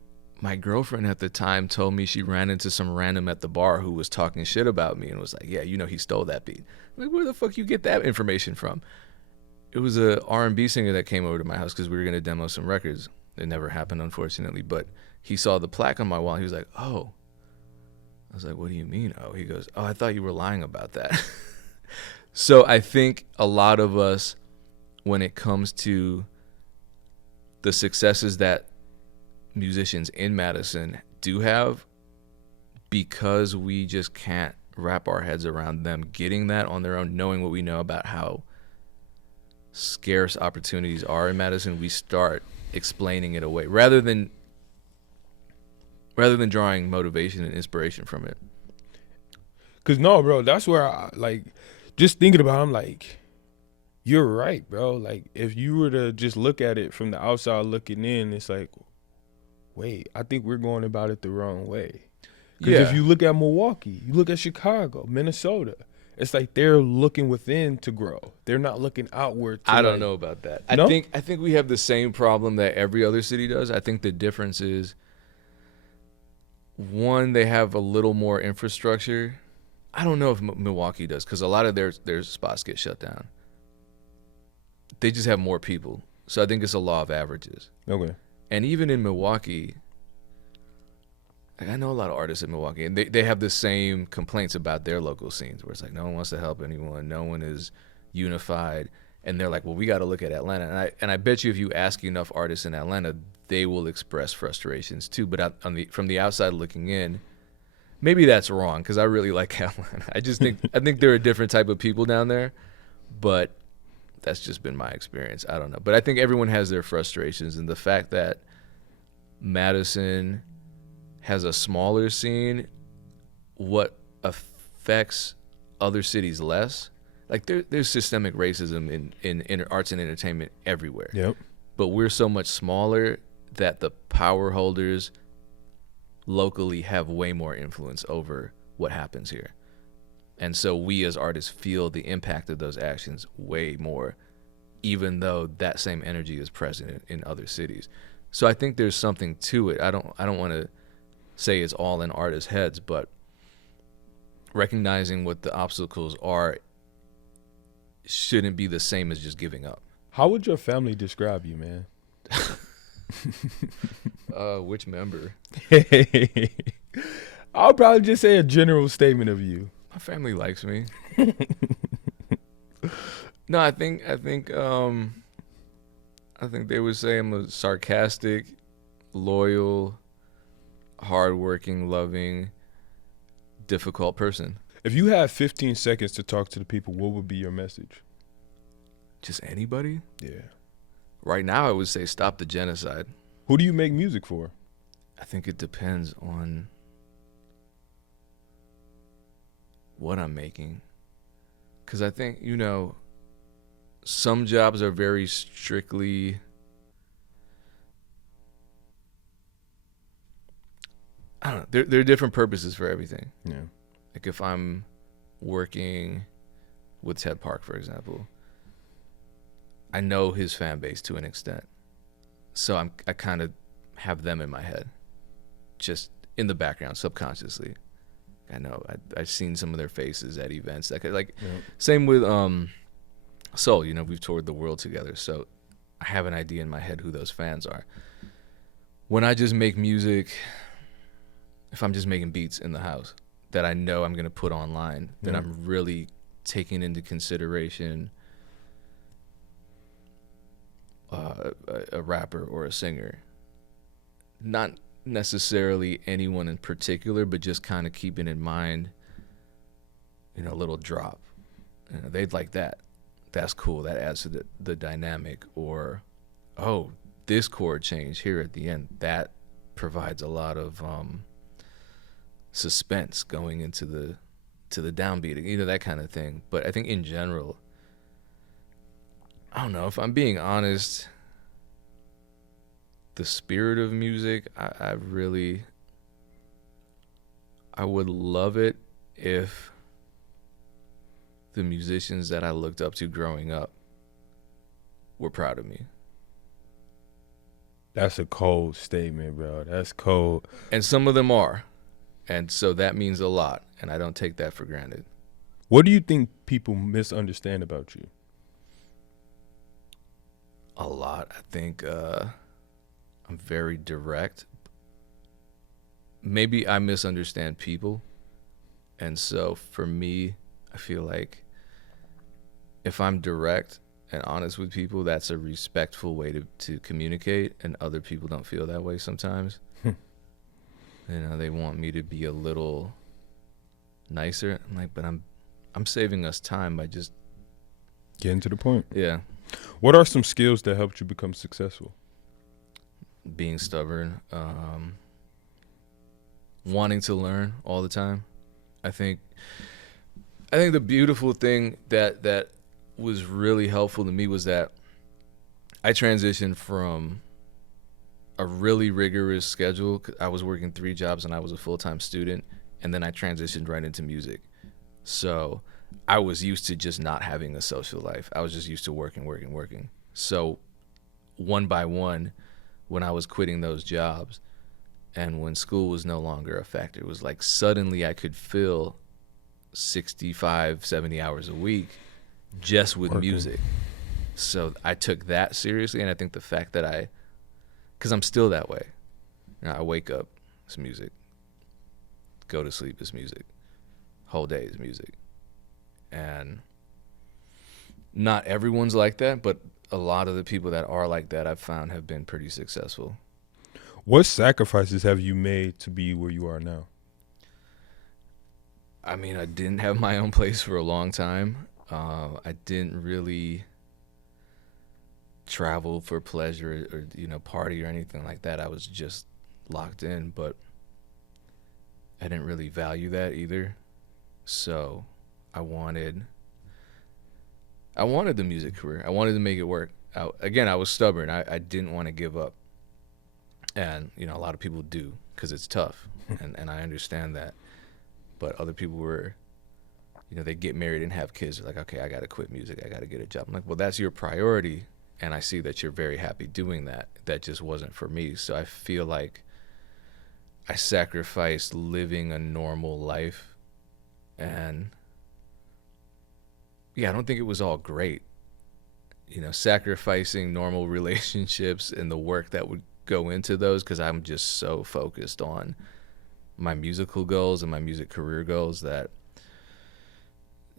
my girlfriend at the time told me she ran into some random at the bar who was talking shit about me and was like, yeah, he stole that beat. I'm like, where the fuck you get that information from? It was a R&B singer that came over to my house because we were going to demo some records. It never happened, unfortunately, but he saw the plaque on my wall. He was like, oh. I was like, what do you mean, oh? He goes, oh, I thought you were lying about that. So I think a lot of us, when it comes to the successes that musicians in Madison do have, because we just can't wrap our heads around them getting that on their own, knowing what we know about how scarce opportunities are in Madison, we start explaining it away rather than drawing motivation and inspiration from it. Cause no, bro, that's where I just thinking about it, I'm like, you're right, bro. Like if you were to just look at it from the outside looking in, it's like, wait, I think we're going about it the wrong way. Because if you look at Milwaukee, you look at Chicago, Minnesota, it's like they're looking within to grow. They're not looking outward. I don't know about that. No? I think we have the same problem that every other city does. I think the difference is, one, they have a little more infrastructure. I don't know if Milwaukee does, because a lot of their spots get shut down. they just have more people. So I think it's a law of averages. Okay. And even in Milwaukee, like I know a lot of artists in Milwaukee, and they have the same complaints about their local scenes, where it's like no one wants to help anyone, no one is unified, and they're like, well, we got to look at Atlanta, and I bet you if you ask enough artists in Atlanta, they will express frustrations too. But from the outside looking in, maybe that's wrong because I really like Atlanta. I think there are different type of people down there, but that's just been my experience. I don't know, but I think everyone has their frustrations, and the fact that Madison has a smaller scene, what affects other cities less. Like there's systemic racism in arts and entertainment everywhere. Yep. But we're so much smaller that the power holders locally have way more influence over what happens here. And so we as artists feel the impact of those actions way more, even though that same energy is present in other cities. So I think there's something to it. I don't want to say it's all in artists' heads, but recognizing what the obstacles are shouldn't be the same as just giving up. How would your family describe you, man? Which member? I'll probably just say a general statement of you. My family likes me. No, I think they would say I'm a sarcastic, loyal, hardworking, loving, difficult person. If you had 15 seconds to talk to the people, what would be your message? Just anybody? Yeah. Right now, I would say stop the genocide. Who do you make music for? I think it depends on what I'm making. Because I think, some jobs are very strictly I don't know. There are different purposes for everything. Yeah. Like if I'm working with Ted Park, for example, I know his fan base to an extent. So I kind of have them in my head, just in the background, subconsciously. I know I've seen some of their faces at events. Same with Soul. We've toured the world together, so I have an idea in my head who those fans are. When I just make music, if I'm just making beats in the house that I know I'm gonna put online, then I'm really taking into consideration a rapper or a singer. Not necessarily anyone in particular, but just kind of keeping in mind, a little drop. They'd like that. That's cool. That adds to the dynamic. Or, oh, this chord change here at the end. That provides a lot of suspense going into the downbeat, that kind of thing. But I think in general, I don't know, if I'm being honest, the spirit of music, I would love it if the musicians that I looked up to growing up were proud of me. That's a cold statement, bro. That's cold. And some of them are. And so that means a lot, and I don't take that for granted. What do you think people misunderstand about you? A lot. I think I'm very direct. Maybe I misunderstand people. And so for me, I feel like if I'm direct and honest with people, that's a respectful way to communicate, and other people don't feel that way sometimes. They want me to be a little nicer. I'm like, but I'm saving us time by just getting to the point. Yeah. What are some skills that helped you become successful? Being stubborn, wanting to learn all the time. I think the beautiful thing that was really helpful to me was that I transitioned from a really rigorous schedule. I was working 3 jobs and I was a full-time student, and then I transitioned right into music. So I was used to just not having a social life. I was just used to working. So one by one, when I was quitting those jobs and when school was no longer a factor, it was like suddenly I could fill 65, 70 hours a week just with music. So I took that seriously, and I think the fact that because I'm still that way. You know, I wake up, it's music. Go to sleep, it's music. Whole day is music. And not everyone's like that, but a lot of the people that are like that I've found have been pretty successful. What sacrifices have you made to be where you are now? I mean, I didn't have my own place for a long time. I didn't really travel for pleasure or party or anything like that. I was just locked in, but I didn't really value that either. So I wanted the music career. I wanted to make it work. I was stubborn. I didn't want to give up. And, a lot of people do because it's tough. and I understand that. But other people were, they get married and have kids. They're like, okay, I got to quit music. I got to get a job. I'm like, well, that's your priority. And I see that you're very happy doing that. That just wasn't for me. So I feel like I sacrificed living a normal life. And yeah, I don't think it was all great. Sacrificing normal relationships and the work that would go into those, because I'm just so focused on my musical goals and my music career goals that,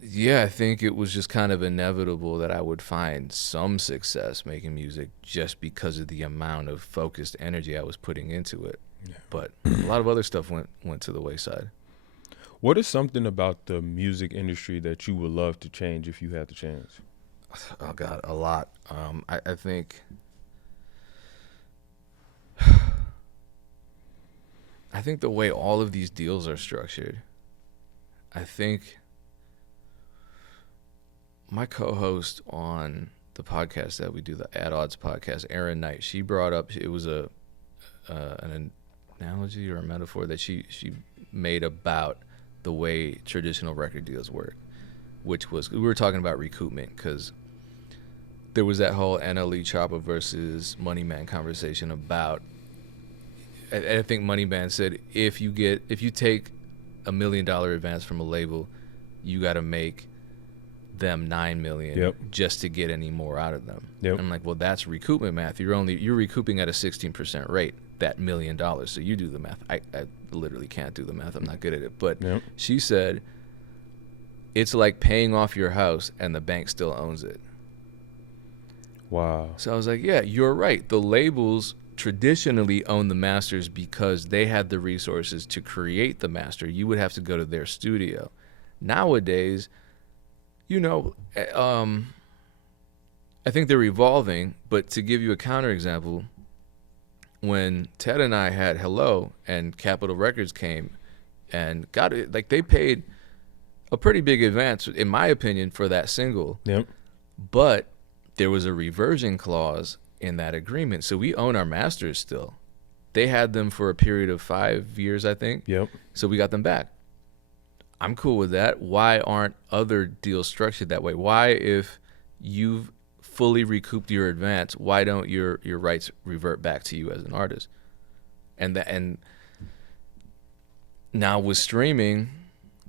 I think it was just kind of inevitable that I would find some success making music just because of the amount of focused energy I was putting into it. Yeah. But a lot of other stuff went to the wayside. What is something about the music industry that you would love to change if you had the chance? Oh God, a lot. I think the way all of these deals are structured, I think my co-host on the podcast that we do, the At Odds podcast, Erin Knight, she brought up, it was an analogy or a metaphor that she made about the way traditional record deals work, which was, we were talking about recoupment, because there was that whole NLE Choppa versus Moneyman conversation about, I think Moneyman said, if you take $1 million advance from a label, you got to make them $9 million just to get any more out of them. Yep. I'm like, well, that's recoupment math. You're recouping at a 16% rate, that $1 million. So you do the math. I literally can't do the math. I'm not good at it. But she said, it's like paying off your house and the bank still owns it. Wow. So I was like, yeah, you're right. The labels traditionally own the masters because they had the resources to create the master. You would have to go to their studio. Nowadays, I think they're evolving, but to give you a counterexample, when Ted and I had Hello and Capitol Records came and got it, like, they paid a pretty big advance, in my opinion, for that single. Yep. But there was a reversion clause in that agreement, so we own our masters still. They had them for a period of 5 years, I think. Yep. So we got them back. I'm cool with that. Why aren't other deals structured that way? Why, if you've fully recouped your advance, why don't your rights revert back to you as an artist? And now with streaming,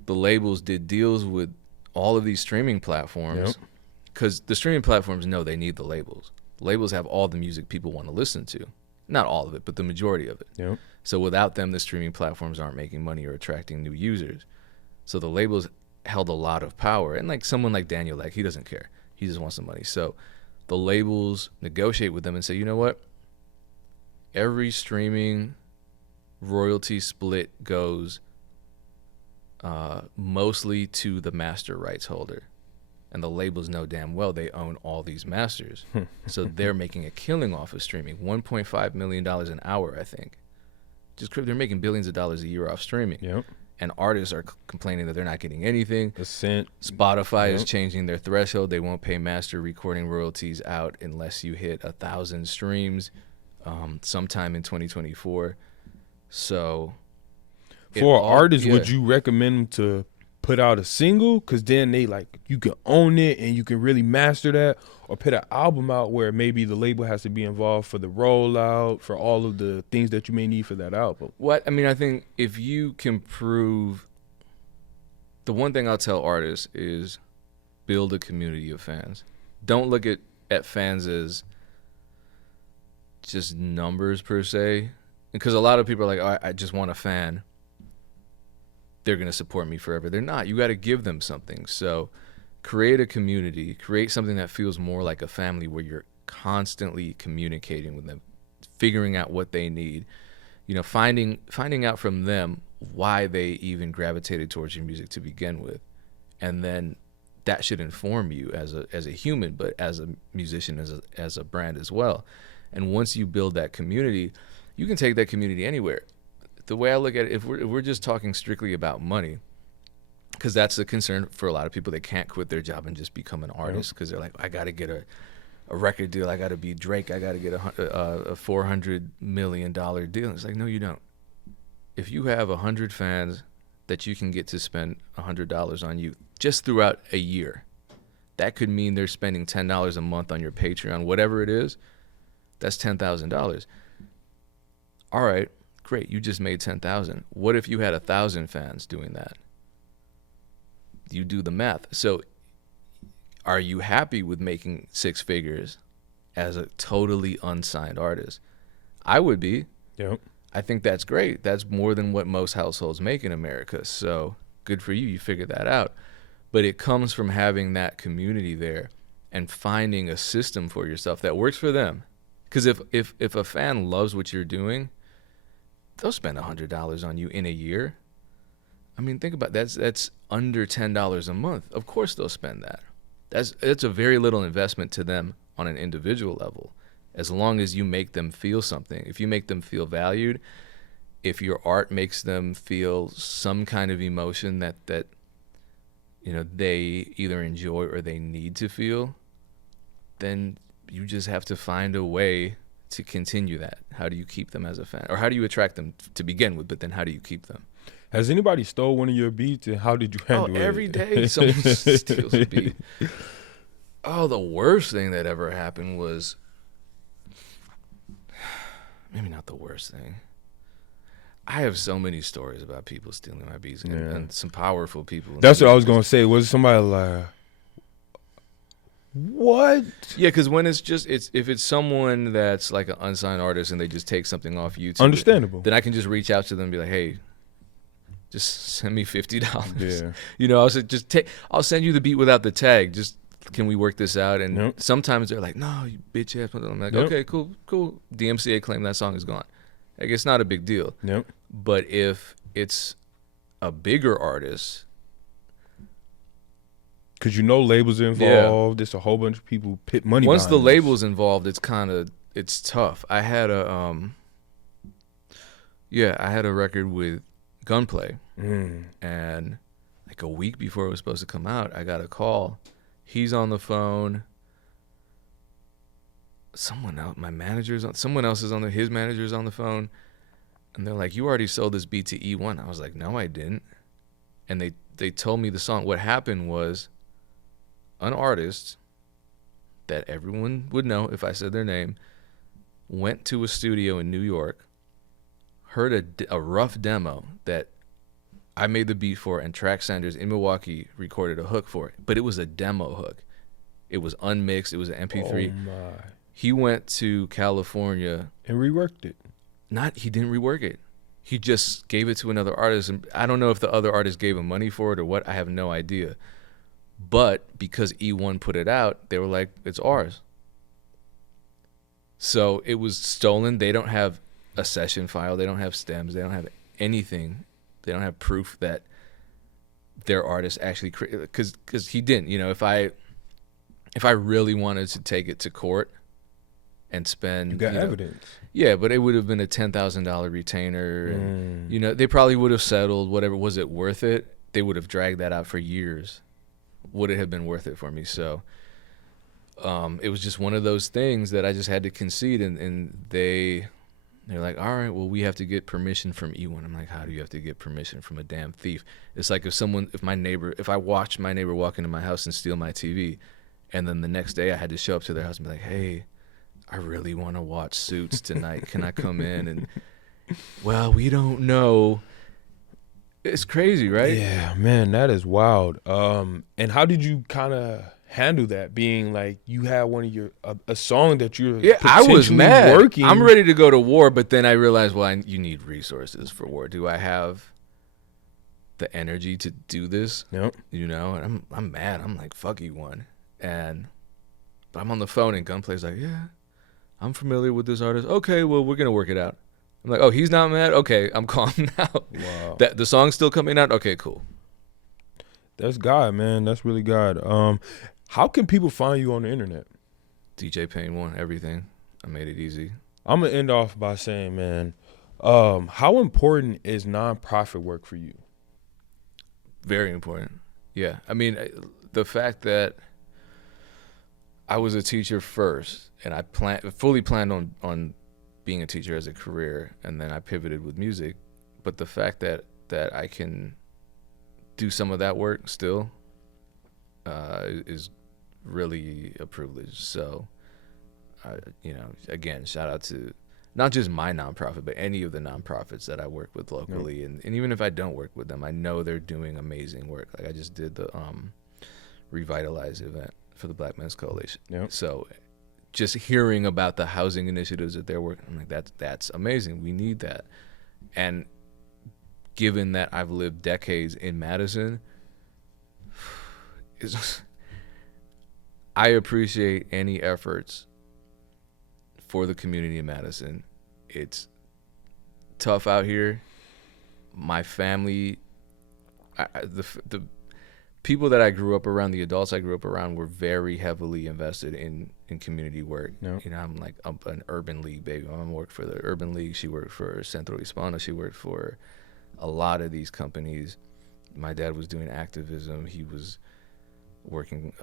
the labels did deals with all of these streaming platforms, because the streaming platforms know they need the labels. The labels have all the music people want to listen to. Not all of it, but the majority of it. Yep. So without them, the streaming platforms aren't making money or attracting new users. So the labels held a lot of power. And like someone like Daniel, like, he doesn't care. He just wants the money. So the labels negotiate with them and say, you know what? Every streaming royalty split goes mostly to the master rights holder. And the labels know damn well they own all these masters. So they're making a killing off of streaming. $1.5 million an hour, I think. They're making billions of dollars a year off streaming. Yep. And artists are complaining that they're not getting anything. A cent. Spotify is changing their threshold. They won't pay master recording royalties out unless you hit 1,000 streams sometime in 2024. So for artists, would you recommend them to put out a single? Because then you can own it and you can really master that, or put an album out where maybe the label has to be involved for the rollout, for all of the things that you may need for that album. I think if you can prove, the one thing I'll tell artists is build a community of fans. Don't look at at fans as just numbers per se, because a lot of people are like, oh, I just want a fan. They're going to support me forever. They're not. You got to give them something. So create a community, create something that feels more like a family where you're constantly communicating with them, figuring out what they need, finding out from them why they even gravitated towards your music to begin with. And then that should inform you as a human, but as a musician, as a brand as well. And once you build that community, you can take that community anywhere. The way I look at it, if we're just talking strictly about money, because that's a concern for a lot of people. They can't quit their job and just become an artist because they're like, I got to get a record deal. I got to be Drake. I got to get a $400 million deal. It's like, no, you don't. If you have 100 fans that you can get to spend $100 on you just throughout a year, that could mean they're spending $10 a month on your Patreon, whatever it is. That's $10,000. All right. Great, you just made 10,000. What if you had 1,000 fans doing that? You do the math. So are you happy with making six figures as a totally unsigned artist? I would be. Yep. I think that's great. That's more than what most households make in America. So good for you. You figured that out. But it comes from having that community there and finding a system for yourself that works for them. Because if a fan loves what you're doing, they'll spend $100 on you in a year. I mean, think about it. That's under $10 a month. Of course they'll spend that. That's a very little investment to them on an individual level, as long as you make them feel something. If you make them feel valued, if your art makes them feel some kind of emotion that they either enjoy or they need to feel, then you just have to find a way to continue that. How do you keep them as a fan? Or how do you attract them to begin with, but then how do you keep them? Has anybody stole one of your beats, and how did you handle it? Every day someone steals a beat. Oh, the worst thing that ever happened was, maybe not the worst thing. I have so many stories about people stealing my beats, and some powerful people. That's what I was going to say. Was somebody like, what? Yeah, because when if it's someone that's like an unsigned artist and they just take something off YouTube, understandable, then I can just reach out to them and be like, hey, just send me $50. Yeah. I'll send you the beat without the tag. Just, can we work this out? And sometimes they're like, no, you bitch ass. I'm like, okay, cool. DMCA claim that song is gone. Like, it's not a big deal. Yep. But if it's a bigger artist, because labels are involved, there's a whole bunch of people put money. Once the label's involved, it's tough. I had a record with Gunplay, and like a week before it was supposed to come out, I got a call. He's on the phone. Someone else, someone else is on his manager's on the phone, and they're like, "You already sold this beat to E1." I was like, "No, I didn't." And they told me the song. What happened was, an artist that everyone would know if I said their name went to a studio in New York, heard a rough demo that I made the beat for, and Track Sanders in Milwaukee recorded a hook for it. But it was a demo hook. It was unmixed. It was an MP3. Oh my. He went to California and reworked it. He didn't rework it. He just gave it to another artist. And I don't know if the other artist gave him money for it or what. I have no idea. But because E1 put it out, they were like, it's ours. So it was stolen. They don't have a session file. They don't have stems. They don't have anything. They don't have proof that their artist actually created, because he didn't. If I really wanted to take it to court and spend, you got evidence. Yeah, but it would have been a $10,000 retainer. And, they probably would have settled. Whatever. Was it worth it? They would have dragged that out for years. Would it have been worth it for me? So it was just one of those things that I just had to concede, and they're like, all right, well, we have to get permission from E1. I'm like, how do you have to get permission from a damn thief? It's like if I watched my neighbor walk into my house and steal my TV, and then the next day I had to show up to their house and be like, hey, I really want to watch Suits tonight. Can I come in? And, well, we don't know. It's crazy, right? Yeah, man, that is wild. And how did you kind of handle that? Being like you had one of your a song that you're I was mad. Working. I'm ready to go to war, but then I realized, well, you need resources for war. Do I have the energy to do this? Yep. You know, and I'm mad. I'm like, fuck you, one. And but I'm on the phone and Gunplay's like, yeah, I'm familiar with this artist. Okay, well, we're gonna work it out. I'm like, oh, he's not mad. Okay, I'm calm now. Wow. That the song's still coming out. Okay, cool. That's God, man. That's really God. How can people find you on the internet? DJ Pain 1, everything. I made it easy. I'm gonna end off by saying, man, how important is nonprofit work for you? Very important. Yeah, I mean, the fact that I was a teacher first, and I fully planned on being a teacher as a career, and then I pivoted with music. But the fact that I can do some of that work still is really a privilege. So, you know, again, shout out to not just my nonprofit, but any of the nonprofits that I work with locally. Yep. And even if I don't work with them, I know they're doing amazing work. Like I just did the Revitalize event for the Black Men's Coalition. Yep. So just hearing about the housing initiatives that they're working, I'm like, that's amazing. We need that. And given that I've lived decades in Madison, I appreciate any efforts for the community in Madison. It's tough out here. My family, the people that I grew up around, the adults I grew up around, were very heavily invested in community work. Yep. You know, I'm like an Urban League baby. My mom worked for the Urban League. She worked for Centro Hispano. She worked for a lot of these companies. My dad was doing activism. He was working.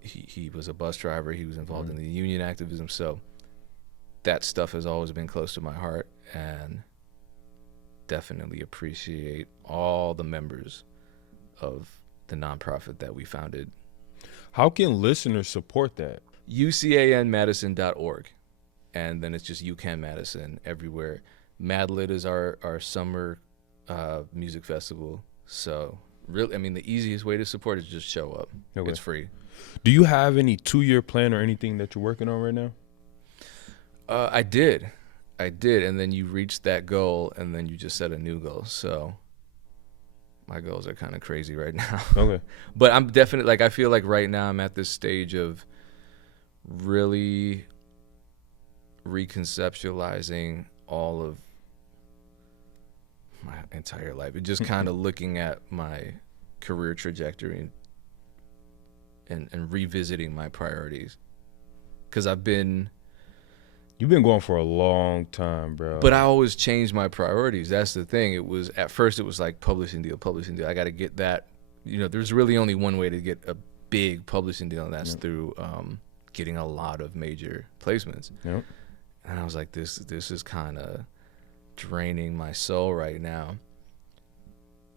He was a bus driver. He was involved in the union activism. So that stuff has always been close to my heart, and definitely appreciate all the members of the nonprofit that we founded. How can listeners support that? UCANMadison.org. And then it's just UCAN Madison everywhere. Madlit is our summer music festival. So really, I mean, the easiest way to support is just show up. Okay. It's free. Do you have any 2-year plan or anything that you're working on right now? I did. And then you reach that goal, and then you just set a new goal. So my goals are kind of crazy right now. Okay. But I'm definitely, like, I feel like right now I'm at this stage of really reconceptualizing all of my entire life. And just kind of looking at my career trajectory and revisiting my priorities. Because you've been going for a long time, bro. But I always change my priorities. That's the thing. It was, at first it was like publishing deal. I got to get that. You know, there's really only one way to get a big publishing deal, and that's through getting a lot of major placements. Yep. And I was like, this is kind of draining my soul right now.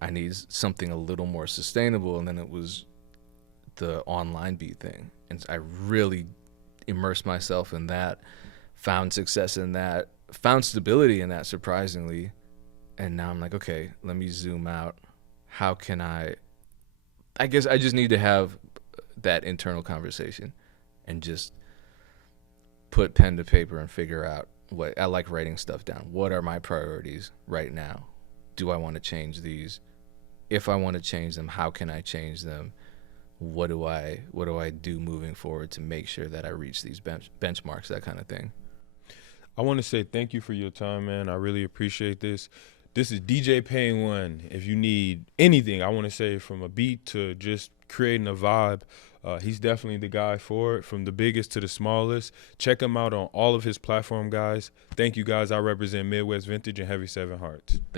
I need something a little more sustainable. And then it was the online beat thing. And I really immersed myself in that, found success in that, found stability in that, surprisingly. And now I'm like, okay, let me zoom out. How can I guess I just need to have that internal conversation and just put pen to paper and figure out what I like. Writing stuff down. What are my priorities right now? Do I want to change these? If I want to change them, how can I change them? What do I do moving forward to make sure that I reach these benchmarks, that kind of thing? I want to say thank you for your time, man. I really appreciate this. This is DJ Pain 1. If you need anything, I want to say, from a beat to just creating a vibe, he's definitely the guy for it, from the biggest to the smallest. Check him out on all of his platform, guys. Thank you, guys. I represent Midwest Vintage and Heavy 7 Hearts.